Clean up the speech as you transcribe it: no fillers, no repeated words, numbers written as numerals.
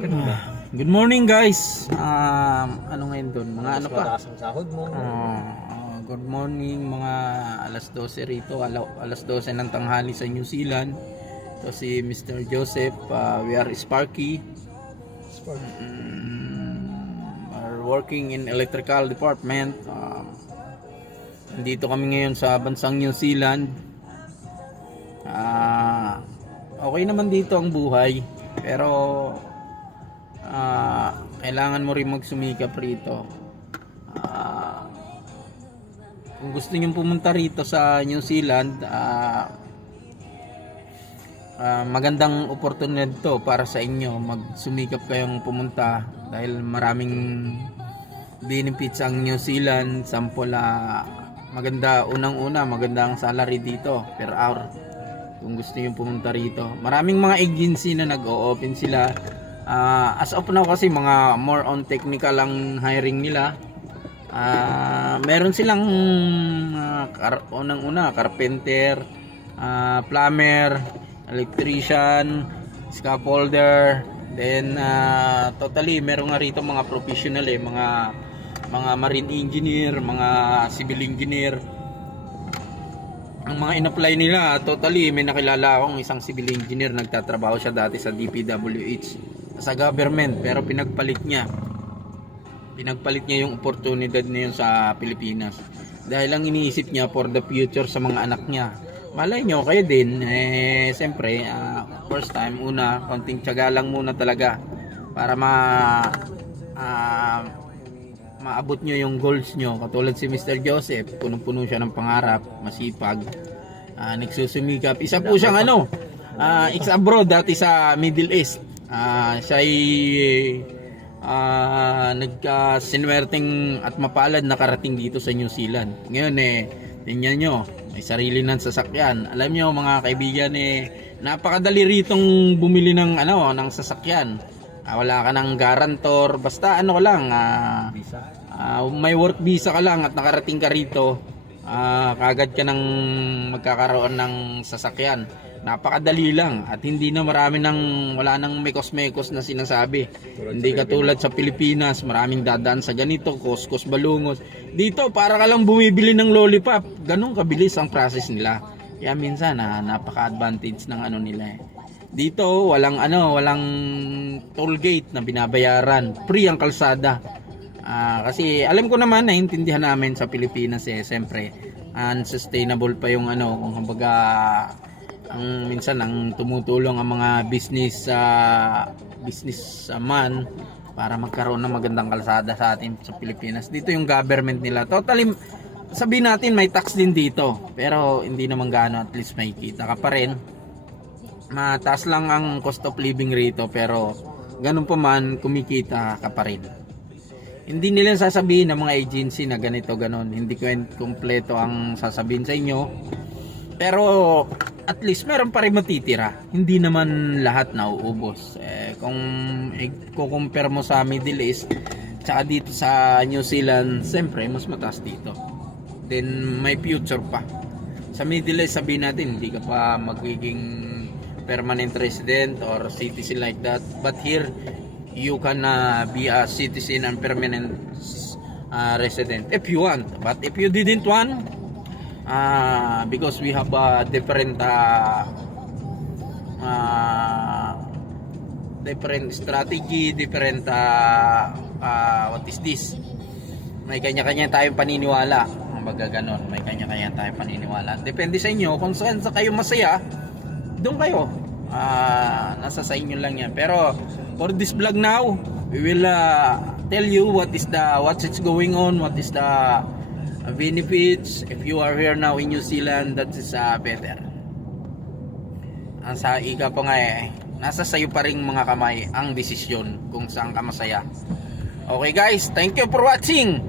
Good morning guys. Ano ngayon doon? Mga ano pa? Mataas ang sahod mo. Good morning, mga alas 12 rito, alas 12 ng tanghali sa New Zealand. Ito si Mr. Joseph, we are Sparky. Are working in electrical department. Nandito kami ngayon sa bansang New Zealand. Okay naman dito ang buhay, pero kailangan mo rin magsumikap rito. Kung gusto niyo pumunta rito sa New Zealand, magandang oportunidad to para sa inyo. Magsumikap kayong pumunta dahil maraming benefits ang New Zealand. Sample, maganda, unang-una maganda ang salary dito per hour kung gusto niyo pumunta rito. Maraming mga agency na nag-o-open sila. As of now kasi mga more on technical ang hiring nila. Meron silang unang-una carpenter, plumber, electrician, scaffolder, then totally meron nga rito mga professional mga marine engineer, mga civil engineer. Ang mga in-apply nila, totally may nakilala akong isang civil engineer, nagtatrabaho siya dati sa DPWH sa government, pero pinagpalit niya yung oportunidad na yun sa Pilipinas dahil ang iniisip niya for the future sa mga anak niya. Malay nyo kayo din, siyempre first time, konting tiyaga lang muna talaga para maabot nyo yung goals nyo. Katulad si Mr. Joseph, punong-puno siya ng pangarap, masipag, nagsusumikap. Isa po siyang ex-abroad dati sa Middle East. Siya ay nagkasinwerteng at mapalad nakarating dito sa New Zealand. Ngayon tingnan nyo, may sarili ng sasakyan. Alam nyo mga kaibigan, napakadali ritong bumili ng sasakyan. Wala ka ng guarantor, basta Visa. May work visa ka lang at nakarating ka rito, kagad ka nang magkakaroon ng sasakyan. Napakadali lang at hindi na wala nang mekos-mekos na sinasabi. Hindi katulad sa Pilipinas, maraming dadaan sa ganito, kuskus balungos. Dito para ka lang bumibili ng lollipop, ganun kabilis ang process nila. Kaya minsan napaka-advantage ng nila. Dito walang toll gate na binabayaran, free ang kalsada. Kasi alam ko naman, naiintindihan namin sa Pilipinas siyempre unsustainable pa yung kung kumbaga minsan ang tumutulong ang mga businessman para magkaroon ng magandang kalsada sa atin sa Pilipinas. Dito yung government nila, totally sabihin natin may tax din dito, pero hindi naman gaano, at least may kita ka pa rin. Mataas lang ang cost of living rito, pero ganun pa man, kumikita ka pa rin. Hindi nila sasabihin ng mga agency na ganito ganon, hindi kompleto ang sasabihin sa inyo, pero at least meron pa rin matitira. Hindi naman lahat nauubos. Kung i-compare mo sa Middle East tsaka dito sa New Zealand, siyempre mas mataas dito, then may future pa. Sa Middle East sabihin natin hindi ka pa magiging permanent resident or citizen like that, but here you can be a citizen and permanent resident if you want. But if you didn't want, because we have a different strategy, different what is this, may kanya-kanya tayong paniniwala, kumbaga ganon, may kanya-kanya tayong paniniwala. Depende sa inyo kung saan sa kayo masaya, doon kayo. Nasa sa inyo lang yan. Pero for this vlog now, we will tell you what's going on, what is the benefits. If you are here now in New Zealand, that is better. Ang sa ika pa nga nasa sayo pa rin mga kamay ang desisyon kung saan ka masaya. Okay guys, thank you for watching.